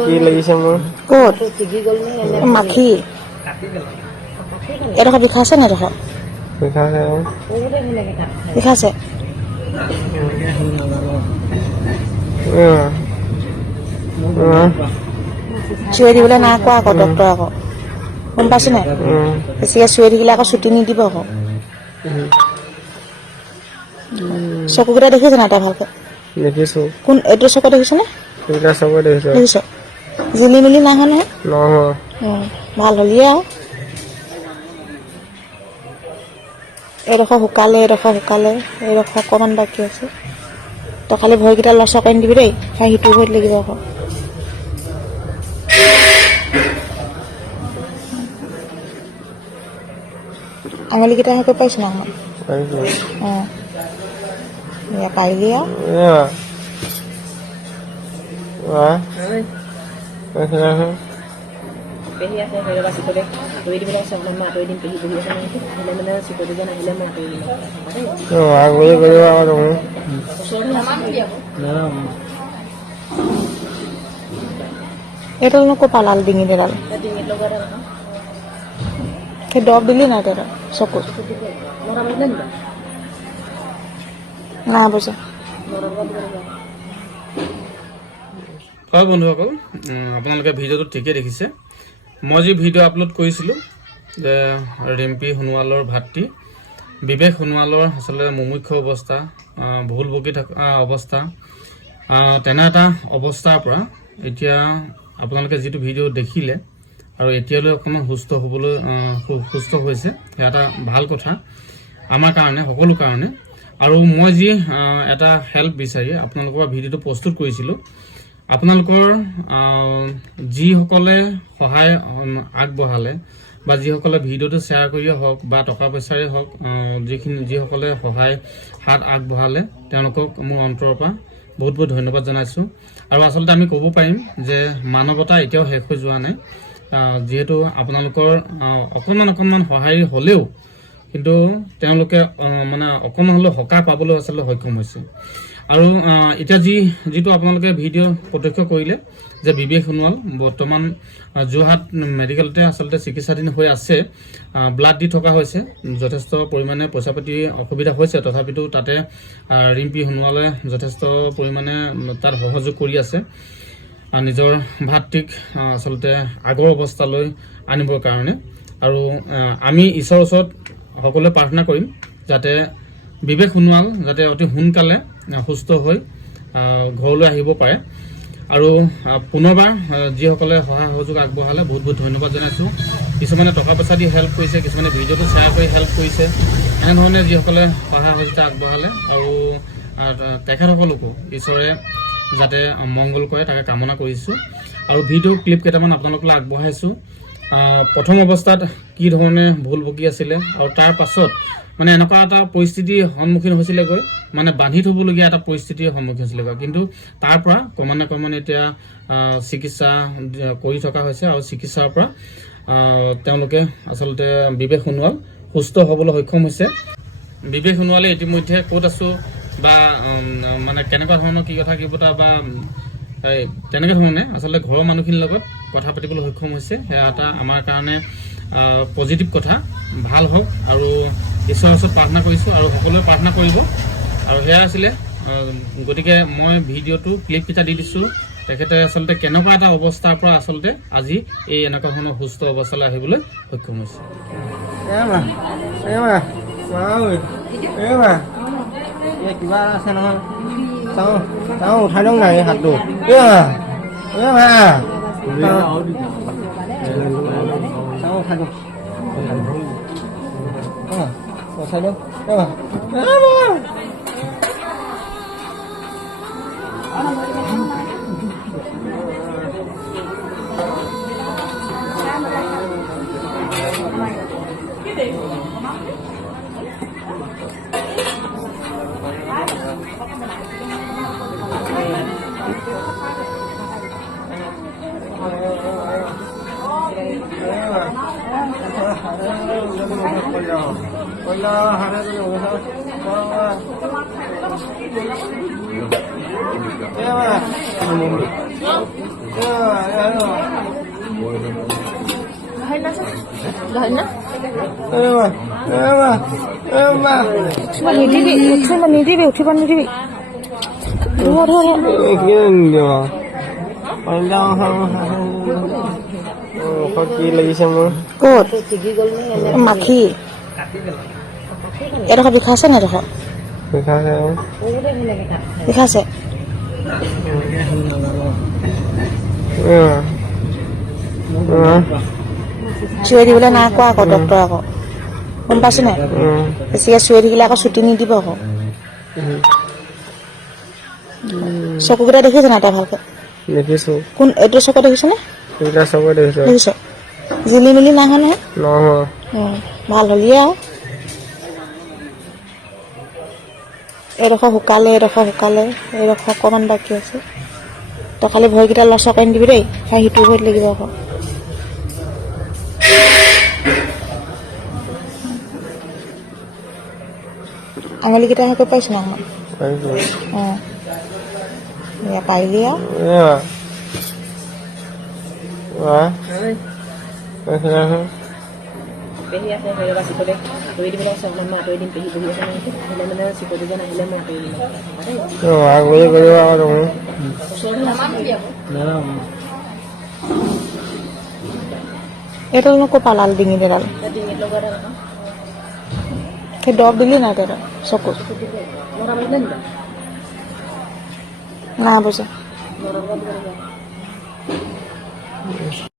কি লাগিছে মোৰ ক'ত মাখি এডোখৰ বিষাইছে নাই এডোখৰ বিষাইছে চিঞৰি দিবলৈ নাই কোৱা আকৌ ডক্টৰ আকৌ গম পাইছে নাই বেছিকৈ চিঞৰি থাকিলে আকৌ ছুটি নিদিব আকৌ চকুকেইটা দেখিছে নাই তই ভালকৈ দেখিছো কোন এইটো চকু দেখিছনে দেখিছ জিলি মিলি নাই হোৱা নহয় ভাল হ'লিয়ে আৰু এইডোখৰ শুকালে এইডোখৰ অকণমান বাকী আছে তই খালি ভৰিকেইটা লচক আনি দিবি দেই খাই সিটো ভৰিত লাগিব আকৌ আঙুলিকেইটা হেৰি কৰিব পাৰিছ নহয় অঁ এয়া পাৰিলি আৰু পেহী আছে সেইবা চিকতে আঁতৰি দিবলৈ আছে মানে মই আঁতৰি দিম পেহী বহি আছে আহিলে মানে চিকতে যেন আহিলে মই আঁতৰি দিম এইডালনো ক'ৰ পালাল ডিঙিত এডাল ডিঙিত লগা সেই দৰৱ দিলি নাই তই চকুত নাই বুজা হয় বন্ধুসকল আপোনালোকে ভিডিঅ'টো ঠিকেই দেখিছে মই যি ভিডিঅ' আপলোড কৰিছিলোঁ যে ৰিম্পী সোণোৱালৰ ভাতৃ বিবেক সোণোৱালৰ আচলতে মুমুক্ষু অৱস্থা ভুল বকি থকা অৱস্থা তেনে এটা অৱস্থাৰ পৰা এতিয়া আপোনালোকে যিটো ভিডিঅ' দেখিলে আৰু এতিয়ালৈ অকণমান সুস্থ হৈছে সেয়া এটা ভাল কথা আমাৰ কাৰণে সকলো কাৰণে আৰু মই যি এটা হেল্প বিচাৰি আপোনালোকৰ ভিডিঅ'টো প্ৰস্তুত কৰিছিলোঁ আপোনালোকৰ যিসকলে সহায় আগবঢ়ালে বা যিসকলে ভিডিঅ'টো শ্বেয়াৰ কৰিয়ে হওক বা টকা পইচাৰে হওক যিসকলে সহায় হাত আগবঢ়ালে তেওঁলোকক মোৰ অন্তৰৰ পৰা বহুত বহুত ধন্যবাদ জনাইছোঁ আৰু আচলতে আমি ক'ব পাৰিম যে মানৱতা এতিয়াও শেষ হৈ যোৱা নাই যিহেতু আপোনালোকৰ অকণমান সহায় হ'লেও কিন্তু তেওঁলোকে মানে অকণমান হ'লেও সকাহ পাবলৈ আচলতে সক্ষম হৈছে আৰু এতিয়া যিটো আপোনালোকে ভিডিঅ' প্ৰত্যক্ষ কৰিলে যে বিবেক সোণোৱাল বৰ্তমান যোৰহাট মেডিকেলতে আচলতে চিকিৎসাধীন হৈ আছে ব্লাড দি থকা হৈছে যথেষ্ট পৰিমাণে পইচা পাতি অসুবিধা হৈছে তথাপিতো তাতে ৰিম্পী সোণোৱালে যথেষ্ট পৰিমাণে তাত সহযোগ কৰি আছে নিজৰ ভাতৃক আচলতে আগৰ অৱস্থালৈ আনিবৰ কাৰণে আৰু আমি ঈশ্বৰৰ ওচৰত সকলোৱে প্ৰাৰ্থনা কৰিম যাতে বিবেক সোণোৱাল যাতে অতি সোনকালে সুস্থ হৈ ঘৰলৈ আহিব পাৰে আৰু পুনৰবাৰ যিসকলে সহায় সহযোগ আগবঢ়ালে বহুত বহুত ধন্যবাদ জনাইছোঁ কিছুমানে টকা পইচা দি হেল্প কৰিছে কিছুমানে ভিডিঅ'টো শ্বেয়াৰ কৰি হেল্প কৰিছে এনেধৰণে যিসকলে সহায় সহযোগিতা আগবঢ়ালে আৰু তেখেতসকলকো ঈশ্বৰে যাতে মংগল কৰে তাকে কামনা কৰিছোঁ আৰু ভিডিঅ' ক্লিপ কেইটামান আপোনালোকলৈ আগবঢ়াইছোঁ প্ৰথম অৱস্থাত কি ধৰণে ভুল বকি আছিলে আৰু তাৰ পাছত মানে এনেকুৱা এটা পৰিস্থিতিৰ সন্মুখীন হৈছিলেগৈ মানে বান্ধি থ'বলগীয়া এটা পৰিস্থিতিৰ সন্মুখীন হৈছিলেগৈ কিন্তু তাৰ পৰা ক্ৰমান্বয়ে এতিয়া চিকিৎসা কৰি থকা হৈছে আৰু চিকিৎসাৰ পৰা তেওঁলোকে আচলতে বিবেক সোণোৱাল সুস্থ হ'বলৈ সক্ষম হৈছে বিবেক সোণোৱালে ইতিমধ্যে ক'ত আছোঁ বা মানে কেনেকুৱা ধৰণৰ কি কথা কি বতৰা বা তেনেকৈ ধৰণে আচলতে ঘৰৰ মানুহখিনিৰ লগত কথা পাতিবলৈ সক্ষম হৈছে সেয়া এটা আমাৰ কাৰণে পজিটিভ কথা ভাল হওক আৰু ঈশ্বৰৰ ওচৰত প্ৰাৰ্থনা কৰিছোঁ আৰু সকলোৱে প্ৰাৰ্থনা কৰিব আৰু সেয়া আছিলে গতিকে মই ভিডিঅ'টো ক্লিপকেইটা দি দিছোঁ তেখেতে আচলতে কেনেকুৱা এটা অৱস্থাৰ পৰা আচলতে আজি এই এনেকুৱা ধৰণৰ সুস্থ অৱস্থালৈ আহিবলৈ সক্ষম হৈছে কিবা আছে নহয় চাওঁ উঠাই দিয়ক নাই হাতটো চাওঁ উঠাই দিয়ক উঠাই দিয়ক নিদিবি উঠিব নিদিবি কি লাগিছে মোৰ ক'ত মাখি এডোখৰ বিষাইছে নে এডোখৰ বিষাইছে চিঞৰি দিবলৈ নাই কোৱা আকৌ ডক্তৰ আকৌ গম পাইছে নাই বেছিকৈ চিঞৰি থাকিলে আকৌ ছুটি নিদিব আকৌ চকুকেইটা দেখিছে নাই তই ভালকৈ দেখিছো কোন এইটো চকু দেখিছনে চবৰে দেখিছো দেখিছ জিলি মিলি নাই হোৱা নহয় নহয় ভাল হ'লিয়ে আৰু এইডোখৰ শুকালে এইডোখৰ অকণমান বাকী আছে তই খালি ভৰিকেইটা লচক আনি দিবি দেই খাই সিটো ভৰিত লাগিব আকৌ আঙুলিকেইটা হেৰি কৰিব পাৰিছ নাই অঁ এয়া পাৰিলি আৰু পেহী আছে হৈ ৰ'বা চিকতে আঁতৰি দিবলৈ আছে অকণমান মই আঁতৰি দিম পেহী বহি আছে নহয় আহিলে মানে চিকটিজন আহিলে মই আঁতৰি দিম এইডালনো ক'ৰ পালাল ডিঙিডাল ডিঙিত লগা এটা সেই দৰৱ দিলি নাই তই চকুত নটা বাজিলে নেকি নাই বুজা নটা বজাত দিব লাগিব